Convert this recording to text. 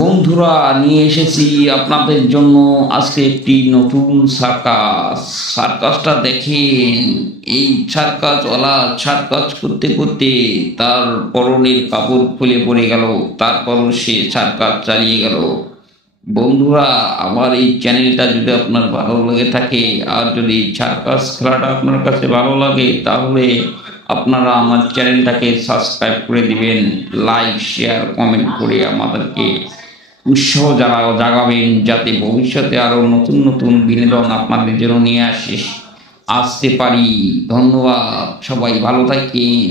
বন্ধুরা, নিয়ে এসেছি আপনাদের জন্য আজকে একটি নতুন সার্কাস। সার্কাসটা দেখেন। এই সার্কাসওয়ালা সার্কাস করতে করতে তার পরনের কাপড় খুলে পড়ে গেল, তারপর সে সার্কাস চালিয়ে গেল। বন্ধুরা, আমার এই চ্যানেলটা যদি আপনার ভালো লেগে থাকে আর যদি সার্কাস খেলাটা আপনার কাছে ভালো লাগে, তাহলে আপনারা আমার চ্যানেলটাকে সাবস্ক্রাইব করে দিবেন, লাইক শেয়ার কমেন্ট করে আমাদেরকে উৎসাহ জাগাবেন, যাতে ভবিষ্যতে আরো নতুন নতুন বিনোদন আপনাদের জন্য নিয়ে আসতে পারি। ধন্যবাদ, সবাই ভালো থাকেন।